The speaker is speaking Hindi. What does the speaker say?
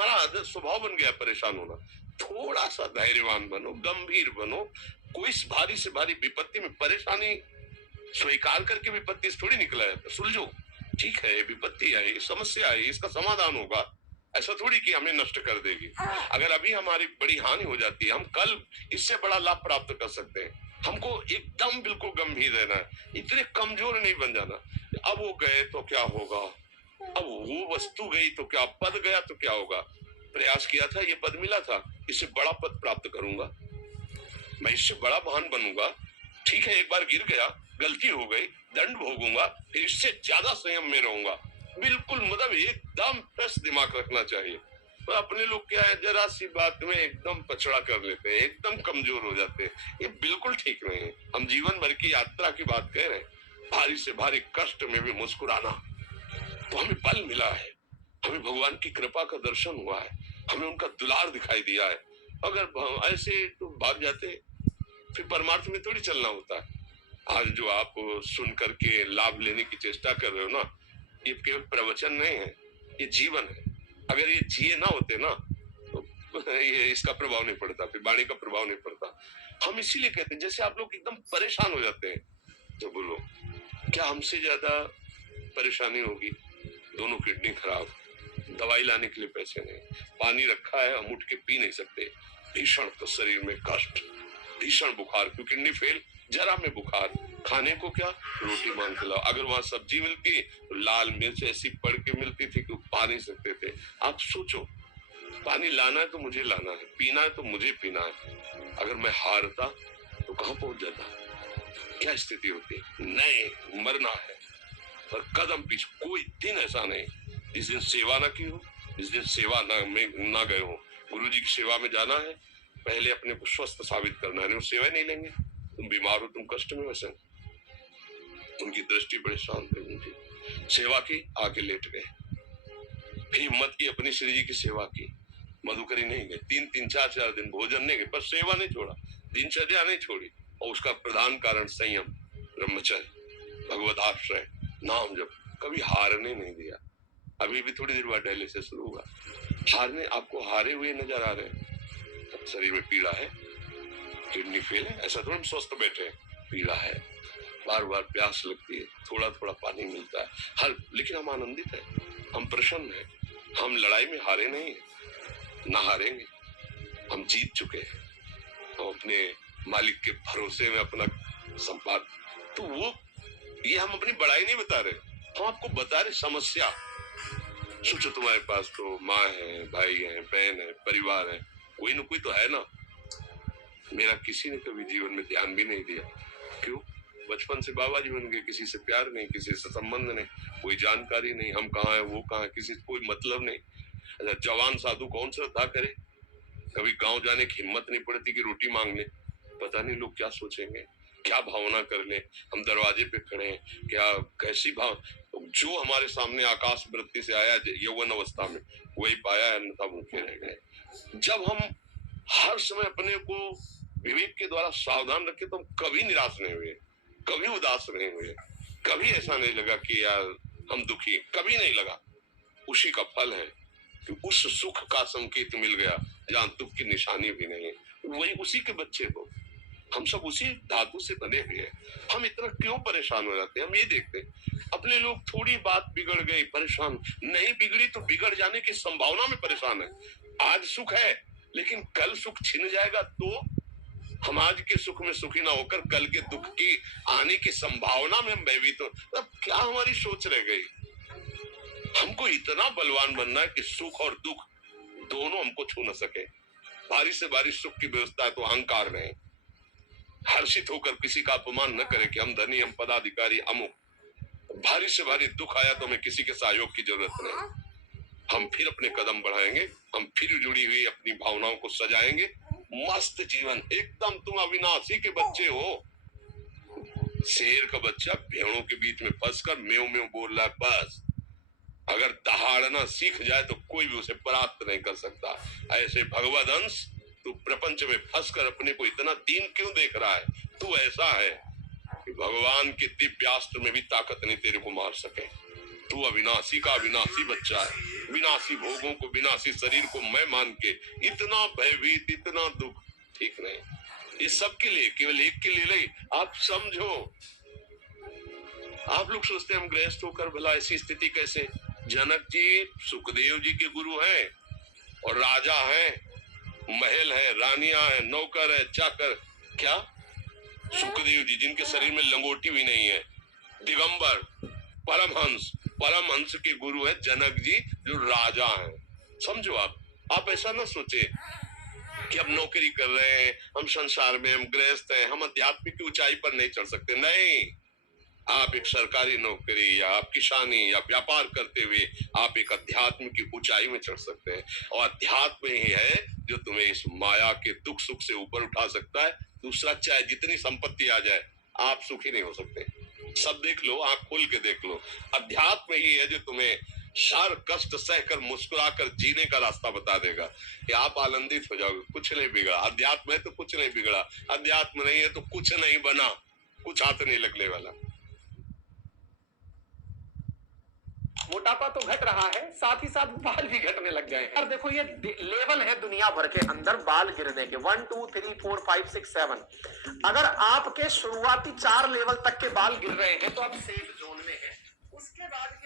हमारा आदत स्वभाव बन गया परेशान होना। थोड़ा सा धैर्यवान बनो, गंभीर बनो। कोई भारी से भारी विपत्ति में परेशानी स्वीकार करके विपत्ति से थोड़ी निकला है, सुलझो। ठीक है, विपत्ति आई, समस्या आई, इसका समाधान होगा। ऐसा थोड़ी कि हमें नष्ट कर देगी। अगर अभी हमारी बड़ी हानि हो जाती है, हम कल इससे बड़ा लाभ प्राप्त कर सकते हैं। हमको एकदम बिल्कुल गंभीर रहना है, इतने कमजोर नहीं बन जाना। अब वो गए तो क्या होगा, अब वो वस्तु गई तो क्या, पद गया तो क्या होगा। प्रयास किया था, ये पद मिला था, इससे बड़ा पद प्राप्त करूंगा, मैं इससे बड़ा महान बनूंगा। ठीक है, एक बार गिर गया, गलती हो गई, दंड भोगूंगा, फिर इससे ज्यादा संयम में रहूंगा। बिल्कुल मतलब एकदम फ्रेश दिमाग रखना चाहिए। तो अपने लोग क्या है, जरा सी बात में एकदम पछड़ा कर लेते हैं, एकदम कमजोर हो जाते हैं। ये बिल्कुल ठीक नहीं है। हम जीवन भर की यात्रा की बात कह रहे हैं, भारी से भारी कष्ट में भी मुस्कुराना, तो हमें बल मिला है, हमें भगवान की कृपा का दर्शन हुआ है, हमें उनका दुलार दिखाई दिया है। अगर ऐसे तो भाग जाते, फिर परमार्थ में थोड़ी चलना होता है। आज जो आप सुन करके लाभ लेने की चेष्टा कर रहे हो ना, ये केवल प्रवचन नहीं है, ये जीवन है। अगर ये जिए ना होते ना, तो ये इसका प्रभाव नहीं पड़ता, फिर वाणी का प्रभाव नहीं पड़ता। हम इसीलिए कहते हैं, जैसे आप लोग एकदम परेशान हो जाते हैं, तो बोलो क्या हमसे ज्यादा परेशानी होगी। दोनों किडनी खराब, दवाई लाने के लिए पैसे नहीं, पानी रखा है, हम उठ के पी नहीं सकते, भीषण तो शरीर में कष्ट, भीषण बुखार, क्योंकि किडनी फेल, जरा में बुखार, खाने को क्या, रोटी मांग के लाओ। अगर वहां सब्जी मिलती तो लाल मिर्च ऐसी पड़ के मिलती थी कि पा नहीं सकते थे। आप सोचो, पानी लाना है तो मुझे लाना है, पीना है तो मुझे पीना है। अगर मैं हारता तो कहां पहुंच जाता, क्या स्थिति होती। नहीं, मरना है, पर कदम पीछे। कोई दिन ऐसा नहीं जिस दिन सेवा ना की हो, जिस दिन सेवा ना गए हो। गुरु जी की सेवा में जाना है, पहले अपने को स्वस्थ साबित करना है। वो सेवा नहीं लेंगे, तुम बीमार हो, तुम कष्ट में वैसे। उनकी दृष्टि बड़े शांत है, उनकी सेवा की, आके लेट गए। फिर हिम्मत की, अपनी श्री जी की सेवा की, मधुकरी नहीं गए, 3-4 दिन भोजन नहीं गए, पर सेवा नहीं छोड़ा, दिनचर्या नहीं छोड़ी। और उसका प्रधान कारण संयम, ब्रह्मचर्य, भगवत आश्रय, नाम जप, कभी हारने नहीं दिया। अभी भी थोड़ी देर बाद डायलिसिस शुरू होगा, हारने, आपको हारे हुए नजर आ रहे हैं। शरीर में पीड़ा है, किडनी फेल है, ऐसा थोड़ा स्वस्थ बैठे हैं, पीड़ा है, बार बार प्यास लगती है, थोड़ा थोड़ा पानी मिलता है, हर, लेकिन हम आनंदित है, हम प्रसन्न है। हम लड़ाई में हारे नहीं है, ना हारेंगे, हम जीत चुके हैं। हम अपने मालिक के भरोसे में अपना संपाद, तो वो, ये हम अपनी बड़ाई नहीं बता रहे, हम आपको बता रहे समस्या। सोचो, तुम्हारे पास तो माँ है, भाई है, बहन है, परिवार है, कोई न कोई तो है ना। मेरा किसी ने कभी जीवन में ध्यान भी नहीं दिया, क्यों? बचपन से बाबा जी बन गए, किसी से प्यार नहीं, किसी से संबंध नहीं, कोई जानकारी नहीं, हम कहाँ है, वो कहाँ है, किसी से कोई मतलब नहीं। अच्छा, जवान साधु कौन श्रद्धा करे, कभी गांव जाने की हिम्मत नहीं पड़ती कि रोटी मांग ले। पता नहीं लोग क्या सोचेंगे, क्या भावना कर ले। हम दरवाजे पे खड़े हैं, क्या कैसी भाव, जो हमारे सामने आकाश वृत्ति से आया यौवन अवस्था में, वही पाया, अन्यथा भूखे रह गए। जब हम हर समय अपने को विवेक के द्वारा सावधान रखे, तो हम कभी निराश नहीं हुए, कभी उदास नहीं हुए, कभी ऐसा नहीं लगा कि यार हम दुखी, कभी नहीं लगा। उसी का फल है कि उस सुख का संकेत मिल गया जहां दुख की निशानी भी नहीं है, वही उसी के बच्चे को। हम सब उसी धातु से बने हुए हैं। हम इतना क्यों परेशान हो जाते हैं? हम ये देखते हैं, अपने लोग थोड़ी बात बिगड़ गई, परेशान, नहीं बिगड़ी तो बिगड़ जाने की संभावना में परेशान है। आज सुख है, लेकिन कल सुख छिन जाएगा, तो हम आज के सुख में सुखी ना होकर कल के दुख की आने की संभावना में हम भयभीत हो। तो क्या हमारी सोच रह गई? हमको इतना बलवान बनना है कि सुख और दुख दोनों हमको छू न सके। भारी से भारी सुख की व्यवस्था है तो अहंकार नहीं, हर्षित होकर किसी का अपमान न करे कि हम धनी, हम पदाधिकारी, अमुक। भारी से भारी दुख आया तो हमें किसी के सहयोग की जरूरत नहीं। हम फिर अपने कदम बढ़ाएंगे, हम फिर जुड़ी हुई अपनी भावनाओं को सजाएंगे। मस्त जीवन, एकदम तुम अविनाशी के बच्चे हो। शेर का बच्चा भेड़ों के बीच में फंसकर म्यों म्यों बोल रहा है, बस अगर दहाड़ना सीख जाए तो कोई भी उसे परास्त नहीं कर सकता। ऐसे भगवद अंश, तू प्रपंच में फंसकर अपने को इतना दीन क्यों देख रहा है? तू ऐसा है कि भगवान के दिव्यास्त्र में भी ताकत नहीं तेरे को मार सके। तू अविनाशी का अविनाशी बच्चा है। विनाशी भोगों को, विनाशी शरीर को मैं मान के इतना भयभीत, इतना दुख, ठीक नहीं। इस सब के लिए, केवल एक के लिए नहीं, आप समझो। आप लोग सोचते हैं हम गृहस्थ होकर भला ऐसी स्थिति कैसे? जनक जी सुखदेव जी के गुरु हैं और राजा हैं, महल है, रानियां हैं, नौकर है, चाकर। क्या सुखदेव जी जिनके शरीर में लंगोटी भी नहीं है, दिगंबर, परमहंस, परमहंस के गुरु है जनक जी जो राजा हैं। समझो आप ऐसा ना सोचे कि हम नौकरी कर रहे हैं, हम संसार में, हम गृहस्थ हैं, हम अध्यात्मिक की ऊंचाई पर नहीं चढ़ सकते। नहीं, आप एक सरकारी नौकरी या आप किसानी या व्यापार करते हुए आप एक अध्यात्म की ऊंचाई में चढ़ सकते हैं। और अध्यात्म ही है जो तुम्हें इस माया के दुख सुख से ऊपर उठा सकता है। दूसरा, चाहे जितनी संपत्ति आ जाए, आप सुखी नहीं हो सकते। सब देख लो, आंख खोल के देख लो। अध्यात्म ही है जो तुम्हें सार कष्ट सहकर मुस्कुराकर जीने का रास्ता बता देगा कि आप आनंदित हो जाओगे। कुछ नहीं बिगड़ा। अध्यात्म है तो कुछ नहीं बिगड़ा, अध्यात्म नहीं है तो कुछ नहीं बना, कुछ हाथ नहीं लगने वाला। मोटापा तो घट रहा है, साथ ही साथ बाल भी घटने लग गए हैं। और देखो ये लेवल है दुनिया भर के अंदर बाल गिरने के, 1 2 3 4 5 6 7। अगर आपके शुरुआती 4 लेवल तक के बाल गिर रहे हैं तो आप सेफ जोन में हैं। उसके बाद